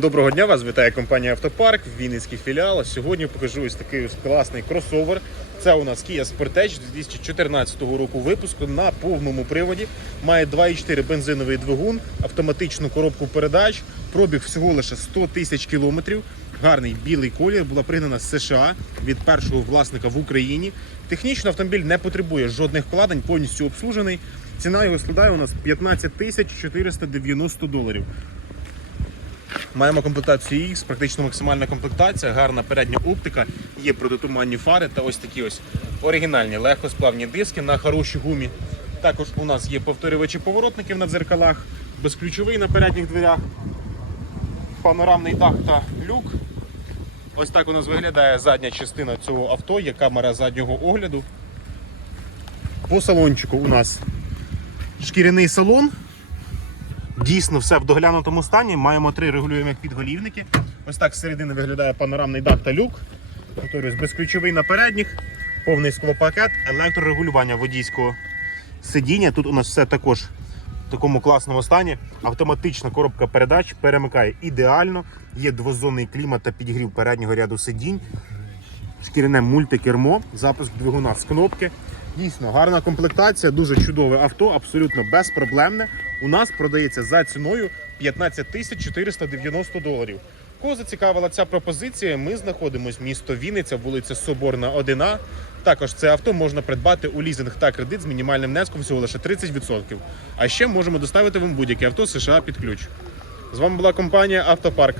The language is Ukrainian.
Доброго дня, вас вітає компанія Автопарк, Вінницький філіал. Сьогодні покажу ось такий ось класний кросовер. Це у нас Kia Sportage 2014 року випуску на повному приводі. Має 2,4 бензиновий двигун, автоматичну коробку передач, пробіг всього лише 100 тисяч кілометрів. Гарний білий колір була пригнана з США від першого власника в Україні. Технічно автомобіль не потребує жодних вкладень, повністю обслужений. Ціна його складає у нас 15 тисяч 490 доларів. Маємо комплектацію X, практично максимальна комплектація, гарна передня оптика, є протитуманні фари та ось такі ось оригінальні легкосплавні диски на хорошій гумі. Також у нас є повторювачі поворотників на дзеркалах, безключовий на передніх дверях, панорамний дах та люк. Ось так у нас виглядає задня частина цього авто, є камера заднього огляду. По салончику у нас шкіряний салон. Дійсно, все в доглянутому стані. Маємо три регулюємих підголівники. Ось так зсередини виглядає панорамний дах та люк. Безключовий на передніх, повний склопакет, електрорегулювання водійського сидіння. Тут у нас все також в такому класному стані. Автоматична коробка передач перемикає ідеально. Є двозонний клімат та підігрів переднього ряду сидінь. Шкіряне мультикермо, запуск двигуна з кнопки. Дійсно, гарна комплектація, дуже чудове авто, абсолютно безпроблемне. У нас продається за ціною 15 тисяч 490 доларів. Кого зацікавила ця пропозиція? Ми знаходимося місто Вінниця, вулиця Соборна, 1А. Також це авто можна придбати у лізинг та кредит з мінімальним внеском всього лише 30%. А ще можемо доставити вам будь-яке авто США під ключ. З вами була компанія Автопарк.